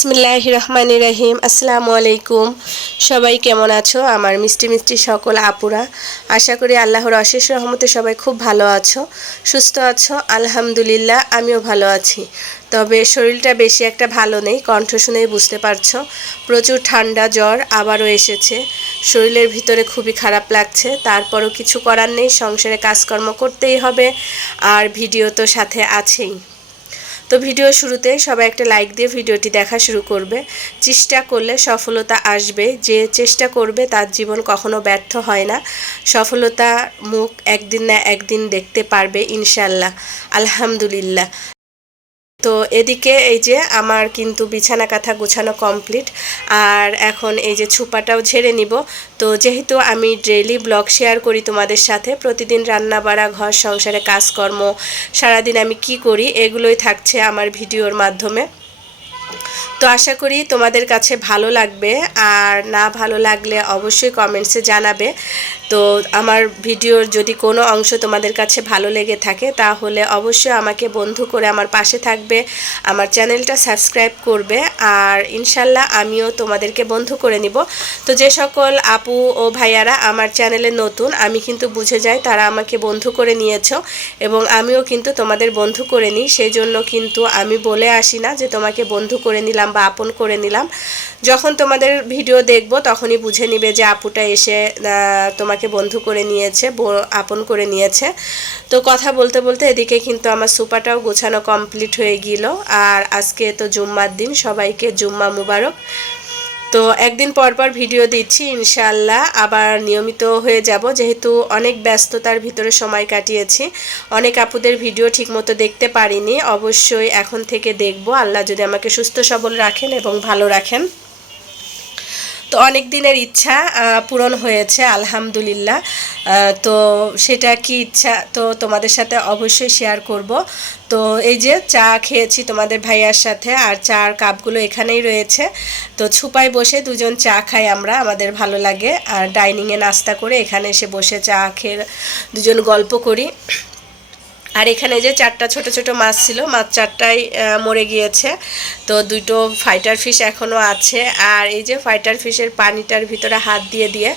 বিসমিল্লাহ রহমান রাহিম আসসালামু আলাইকুম সবাই কেমন আছো? আমার মিষ্টি মিষ্টি সকল আপুরা। আশা করি আল্লাহর অশেষ রহমতে সবাই খুব ভালো আছো, সুস্থ আছো, আলহামদুলিল্লাহ, আমিও ভালো আছি। তবে শরীরটা বেশি একটা ভালো নেই, কণ্ঠ শুনেই বুঝতে পারছ। প্রচুর ঠান্ডা, জ্বর আবারও এসেছে। শরীরের ভিতরে খুবই খারাপ লাগছে। তারপরও কিছু করার নেই, সংসারে কাজকর্ম করতেই হবে। আর ভিডিও তো সাথে আছেই। তো ভিডিও শুরুতে সবাই একটা লাইক দিয়ে ভিডিওটি দেখা শুরু করবে। চেষ্টা করলে সফলতা আসবে। যে চেষ্টা করবে তার জীবন কখনো ব্যর্থ হয় না। সফলতা মুখ একদিন না একদিন দেখতে পারবে ইনশাল্লাহ আলহামদুলিল্লাহ। তো এদিকে এই যে আমার কিন্তু বিছানা কাঁথা গুছানো কমপ্লিট আর এখন এই যে ছুপাটাও ঝেড়ে নিব। তো যেহেতু আমি ডেইলি ব্লগ শেয়ার করি তোমাদের সাথে, প্রতিদিন রান্না বাড়া ঘর সংসারে কাজকর্ম, সারাদিন আমি কি করি, এগুলোই থাকছে আমার ভিডিওর মাধ্যমে। তো আশা করি তোমাদের কাছে ভালো লাগবে, আর না ভালো লাগলে অবশ্যই কমেন্টসে জানাবে। তো আমার ভিডিওর যদি কোনো অংশ তোমাদের কাছে ভালো লেগে থাকে, তাহলে অবশ্যই আমাকে বন্ধু করে আমার পাশে থাকবে, আমার চ্যানেলটা সাবস্ক্রাইব করবে, আর ইনশাল্লাহ আমিও তোমাদেরকে বন্ধু করে নিব। তো যে সকল আপু ও ভাইয়ারা আমার চ্যানেলে নতুন, আমি কিন্তু বুঝে যাই তারা আমাকে বন্ধু করে নিয়েছ, এবং আমিও কিন্তু তোমাদের বন্ধু করে নিই, সেই জন্য কিন্তু আমি বলে আসি না যে তোমাকে বন্ধু করে নিলাম বা আপন করে নিলাম। যখন তোমাদের ভিডিও দেখব, তখনই বুঝে নিবে যে আপুটা এসে তোমাকে বন্ধু করে নিয়েছে আপন করে নিয়েছে। তো কথা বলতে বলতে এদিকে কিন্তু আমার সুপাটাও গোছানো কমপ্লিট হয়ে গেল। আর আজকে তো জুম্মার দিন, সবাইকে জুম্মা মুবারক। তো একদিন পর পর ভিডিও দিচ্ছি ইনশাল্লাহ আবার নিয়মিত হয়ে যাব, যেহেতু অনেক ব্যস্ততার ভিতরে সময় কাটিয়েছি। অনেক আপুদের ভিডিও ঠিকমতো দেখতে পারিনি। অবশ্যই এখন থেকে দেখব। আল্লাহ যদি আমাকে সুস্থ সবল রাখেন এবং ভালো রাখেন। তো অনেক দিনের ইচ্ছা পূরণ হয়েছে, আলহামদুলিল্লাহ। তো সেটা কি ইচ্ছা, তো তোমাদের সাথে অবশ্যই শেয়ার করব। তো এই যে চা খেয়েছি তোমাদের ভাইয়ার সাথে, আর চার কাপগুলো এখানেই রয়েছে। তো ছুপায় বসে দুজন চা খাই আমরা, আমাদের ভালো লাগে। আর ডাইনিংয়ে নাস্তা করে এখানে এসে বসে চা খেয়ে দুজন গল্প করি। আর এখানে যে চারটা ছোট ছোট মাছ ছিল, মাছ চারটাই মরে গিয়েছে। তো দুটো ফাইটার ফিশ এখনও আছে। আর এই যে ফাইটার ফিশের পানিটার ভিতরে হাত দিয়ে দিয়ে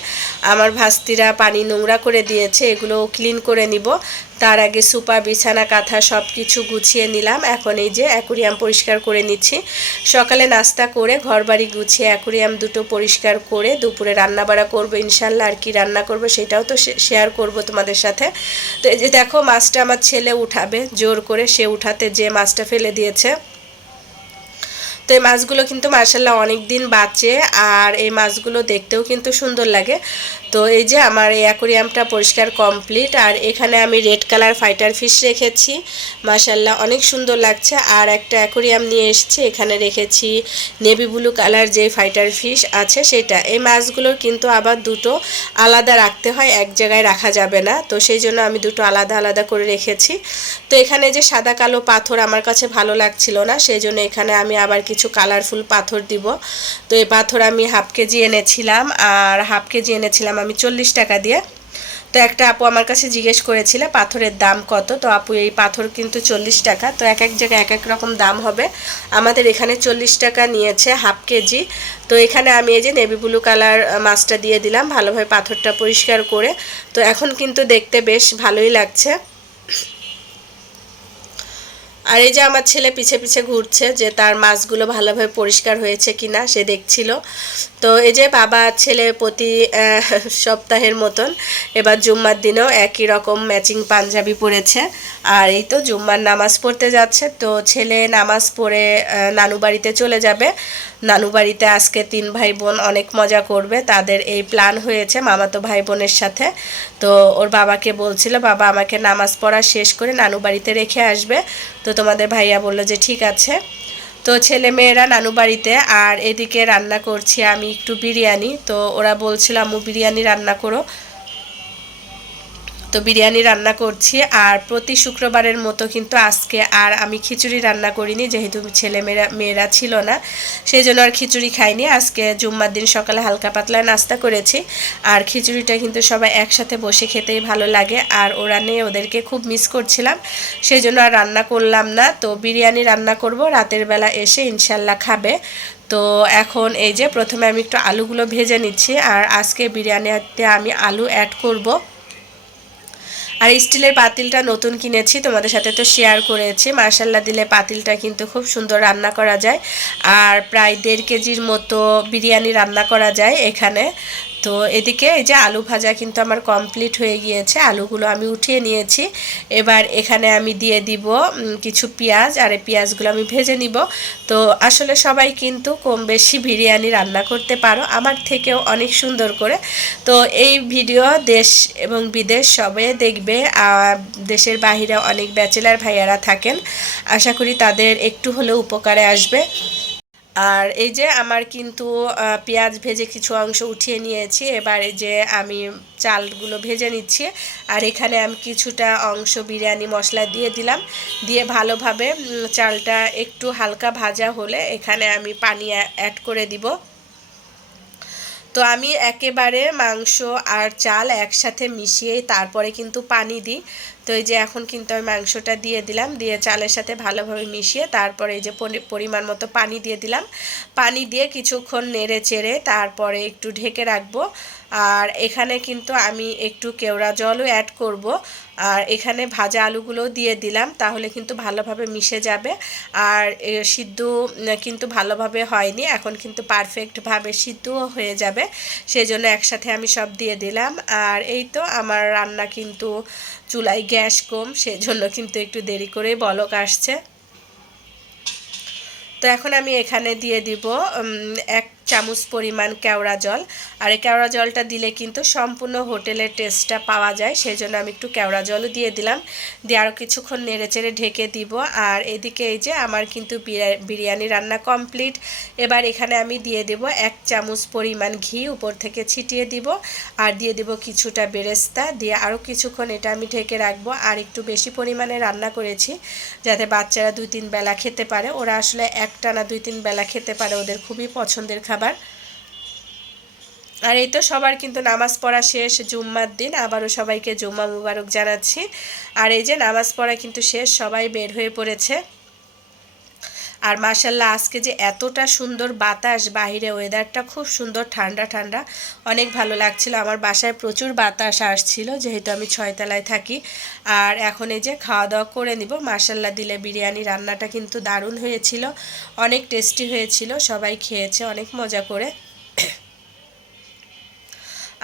আমার ভাস্তিরা পানি নোংরা করে দিয়েছে, এগুলো ক্লিন করে নিব। তার আগে সুপা বিছানা, কাঁথা সব কিছু গুছিয়ে নিলাম। এখন এই যে অ্যাকুরিয়াম পরিষ্কার করে নিচ্ছি। সকালে নাস্তা করে ঘর বাড়ি গুছিয়ে অ্যাকুরিয়াম দুটো পরিষ্কার করে দুপুরে রান্না বাড়া করব ইনশাল্লাহ। আর কি রান্না করব সেটাও তো শেয়ার করব তোমাদের সাথে। তো এই যে দেখো, মাছটা আমার ছেলে উঠাবে জোর করে। সে উঠাতে যে মাছটা ফেলে দিয়েছে। তো এই মাছগুলো কিন্তু মার্শাল্লাহ অনেক দিন বাঁচে। আর এই মাছগুলো দেখতেও কিন্তু সুন্দর লাগে। তো এই যে আমার এই অ্যাকোরিয়ামটা পরিষ্কার কমপ্লিট, আর এখানে আমি রেড কালার ফাইটার ফিশ রেখেছি। মাসাল্লাহ অনেক সুন্দর লাগছে। আর একটা অ্যাকোরিয়াম নিয়ে এসেছি, এখানে রেখেছি নেভি ব্লু কালার যে ফাইটার ফিশ আছে সেটা। এই মাছগুলোর কিন্তু আবার দুটো আলাদা রাখতে হয়, এক জায়গায় রাখা যাবে না। তো সেই জন্য আমি দুটো আলাদা আলাদা করে রেখেছি। তো এখানে যে সাদা কালো পাথর আমার কাছে ভালো লাগছিল না, সেই জন্য এখানে আমি আবার কিছু কালারফুল পাথর দিব। তো এই পাথর আমি হাফ কেজি এনেছিলাম, আর হাফ কেজি এনেছিলাম আমি চল্লিশ টাকা দিয়ে। তো একটা আপু আমার কাছে জিজ্ঞেস করেছিল, পাথরের দাম কত? তো আপু, এই পাথর কিন্তু চল্লিশ টাকা। তো এক এক জায়গায় এক এক রকম দাম হবে। আমাদের এখানে চল্লিশ টাকা নিয়েছে হাফ কেজি। তো এখানে আমি এই যে নেভি ব্লু কালার মাছটা দিয়ে দিলাম। ভালোভাবে পাথরটা পরিষ্কার করে। তো এখন কিন্তু দেখতে বেশ ভালোই লাগছে। আর এই যে আমার ছেলে পিছে পিছে ঘুরছে যে তার মাছগুলো ভালোভাবে পরিষ্কার হয়েছে কি না সে দেখছিল। তো এই যে বাবা, ছেলে প্রতি সপ্তাহের মতন এবার জুম্মার দিনেও একই রকম ম্যাচিং পাঞ্জাবি পরেছে। আর এই তো জুম্মার নামাজ পড়তে যাচ্ছে। তো ছেলে নামাজ পড়ে নানু বাড়িতে চলে যাবে। নানু বাড়িতে আজকে তিন ভাই বোন অনেক মজা করবে। তাদের এই প্ল্যান হয়েছে মামাতো ভাই বোনের সাথে। তো ওর বাবাকে বলছিল, বাবা, আমাকে নামাজ পড়া শেষ করে নানু বাড়িতে রেখে আসবে। তো তোমাদের ভাইয়া বলল যে ঠিক আছে। তো ছেলে মেয়েরা নানু বাড়িতে আর এদিকে রান্না করছি আমি একটু বিরিয়ানি। তো ওরা বলছিল, আম্মু, বিরিয়ানি রান্না করো। তো বিরিয়ানি রান্না করছি আর প্রতি শুক্রবারের মতো কিন্তু আজকে আর আমি খিচুড়ি রান্না করিনি, যেহেতু ছেলে মেয়েরা মেয়েরা ছিল না সেই জন্য আর খিচুড়ি খাইনি। আজকে জুম্মার দিন সকালে হালকা পাতলা নাস্তা করেছি আর খিচুড়িটা কিন্তু সবাই একসাথে বসে খেতেই ভালো লাগে আর ওরা নিয়ে ওদেরকে খুব মিস করছিলাম সেই জন্য আর রান্না করলাম না। তো বিরিয়ানি রান্না করব, রাতের বেলা এসে ইনশাল্লাহ খাবে। তো এখন এই যে প্রথমে আমি একটু আলুগুলো ভেজে নিচ্ছি আর আজকে বিরিয়ানিতে আমি আলু অ্যাড করব। আর স্টিলের পাতিলটা নতুন কিনেছি, তোমাদের সাথে তো শেয়ার করেছি। মার্শাল্লা দিলে পাতিলটা কিন্তু খুব সুন্দর রান্না করা যায়। আর প্রায় দেড় কেজির মতো বিরিয়ানি রান্না করা যায় এখানে। তো এদিকে এই যে আলু ভাজা কিন্তু আমার কমপ্লিট হয়ে গিয়েছে। আলুগুলো আমি উঠিয়ে নিয়েছি। এবার এখানে আমি দিয়ে দিব কিছু পেঁয়াজ। আর এই পেঁয়াজগুলো আমি ভেজে নিব। তো আসলে সবাই কিন্তু কম বেশি বিরিয়ানি রান্না করতে পারো। আমার থেকেও অনেক সুন্দর করে। তো এই ভিডিও দেশ এবং বিদেশ সবাই দেখবে। দেশের বাহিরে অনেক ব্যাচেলার ভাইয়ারা থাকেন। আশা করি তাদের একটু হলেও উপকারে আসবে। আর এই যে আমার কিন্তু পেঁয়াজ ভেজে কিছু অংশ উঠিয়ে নিয়েছি। এবার এই যে আমি চালগুলো ভেজে নিচ্ছি। আর এখানে আমি কিছুটা অংশ বিরিয়ানি মশলা দিয়ে দিলাম। দিয়ে ভালোভাবে চালটা একটু হালকা ভাজা হলে এখানে আমি পানি অ্যাড করে দিব। তো আমি একেবারে মাংস আর চাল একসাথে মিশিয়েই তারপরে কিন্তু পানি দিই। তো এই যে এখন কিন্তু আমি মাংসটা দিয়ে দিলাম, দিয়ে চালের সাথে ভালোভাবে মিশিয়ে তারপরে এই যে পরিমাণ মতো পানি দিয়ে দিলাম। পানি দিয়ে কিছুক্ষণ নেড়ে চেড়ে তারপরে একটু ঢেকে রাখব। আর এখানে কিন্তু আমি একটু কেওড়া জলও অ্যাড করব। আর এখানে ভাজা আলুগুলো দিয়ে দিলাম, তাহলে কিন্তু ভালোভাবে মিশে যাবে। আর সিদ্ধ কিন্তু ভালোভাবে হয়নি, এখন কিন্তু পারফেক্টভাবে সিদ্ধও হয়ে যাবে, সেজন্য একসাথে আমি সব দিয়ে দিলাম। আর এই তো আমার রান্না কিন্তু চুলায় গ্যাস কম, সেজন্য কিন্তু একটু দেরি করে বলক আসছে। তো এখন আমি এখানে দিয়ে দিব এক চামচ পরিমাণ কেওড়া জল। আর এই কেওড়া জলটা দিলে কিন্তু সম্পূর্ণ হোটেলের টেস্টটা পাওয়া যায়। সেই জন্য আমি একটু কেওড়া জলও দিয়ে দিলাম। দিয়ে আরও কিছুক্ষণ নেড়ে চেড়ে ঢেকে দিব। আর এদিকে এই যে আমার কিন্তু বিরিয়ানি রান্না কমপ্লিট এবার এখানে আমি দিয়ে দেব এক চামচ পরিমাণ ঘি, উপর থেকে ছিটিয়ে দিব। আর দিয়ে দেব কিছুটা বেরেস্তা। দিয়ে আরও কিছুক্ষণ এটা আমি ঢেকে রাখব। আর একটু বেশি পরিমাণে রান্না করেছি, যাতে বাচ্চারা দুই তিন বেলা খেতে পারে। ওরা আসলে একটা না দুই তিন বেলা খেতে পারে। ওদের খুবই পছন্দের খাবার। খাবার। আর এই তো সবার কিন্তু নামাজ পড়া শেষ, জুম্মার দিন। আবারও সবাইকে জুম্মা মুবারক জানাচ্ছি। আর এই যে নামাজ পড়া কিন্তু শেষ, সবাই বের হয়ে পড়েছে। আর মাসাল্লাহ আজকে যে এতটা সুন্দর বাতাস, বাহিরে ওয়েদারটা খুব সুন্দর, ঠান্ডা ঠান্ডা। অনেক ভালো লাগছিল। আমার বাসায় প্রচুর বাতাস আসছিল, যেহেতু আমি ছয়তলায় থাকি। আর এখন এই যে খাওয়া দাওয়া করে নিব। মাসাল্লাহ দিলে বিরিয়ানি রান্নাটা কিন্তু দারুণ হয়েছিল। অনেক টেস্টি হয়েছিল, সবাই খেয়েছে, অনেক মজা করে।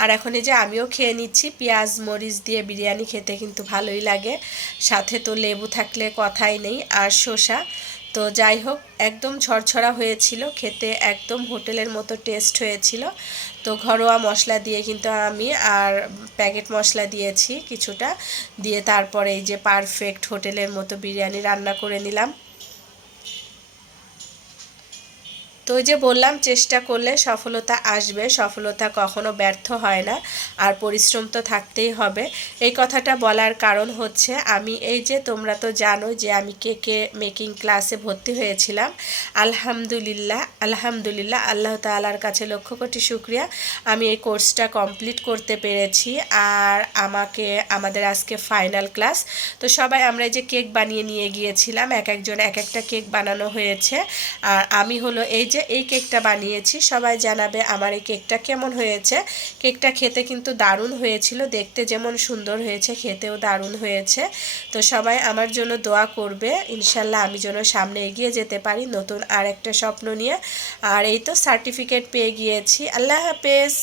আর এখন এই যে আমিও খেয়ে নিচ্ছি। পেঁয়াজ, মরিচ দিয়ে বিরিয়ানি খেতে কিন্তু ভালোই লাগে। সাথে তো লেবু থাকলে কথাই নেই। আর শসা তো যাই হোক, একদম ঝরঝরা হয়েছিল, খেতে একদম হোটেলের মতো টেস্ট হয়েছিল। তো ঘরোয়া মশলা দিয়ে কিন্তু আমি আর প্যাকেট মশলা দিয়েছি কিছুটা। দিয়ে তারপরে এই যে পারফেক্ট হোটেলের মতো বিরিয়ানি রান্না করে নিলাম। তো ওই যে বললাম, চেষ্টা করলে সফলতা আসবে। সফলতা কখনো ব্যর্থ হয় না, আর পরিশ্রম তো থাকতেই হবে। এই কথাটা বলার কারণ হচ্ছে, আমি এই যে তোমরা তো জানো যে আমি কেকে মেকিং ক্লাসে ভর্তি হয়েছিলাম। আলহামদুলিল্লাহ আলহামদুলিল্লাহ, আল্লাহ তালার কাছে লক্ষ কোটি শুক্রিয়া। আমি এই কোর্সটা কমপ্লিট করতে পেরেছি, আর আমাকে, আমাদের আজকে ফাইনাল ক্লাস। তো সবাই আমরা যে কেক বানিয়ে নিয়ে গিয়েছিলাম, এক একজন এক একটা কেক বানানো হয়েছে। আর আমি হলো এই যে এই কেকটা বানিয়েছি, সবাই জানাবে আমার এই কেকটা কেমন হয়েছে। কেকটা খেতে কিন্তু দারুণ হয়েছিল, দেখতে যেমন সুন্দর হয়েছে, খেতেও দারুণ হয়েছে। তো সবাই আমার জন্য দোয়া করবে, ইনশাল্লাহ আমি যেন সামনে এগিয়ে যেতে পারি নতুন আর একটা স্বপ্ন নিয়ে। আর এই তো সার্টিফিকেট পেয়ে গিয়েছি, আল্লাহ হাফেজ।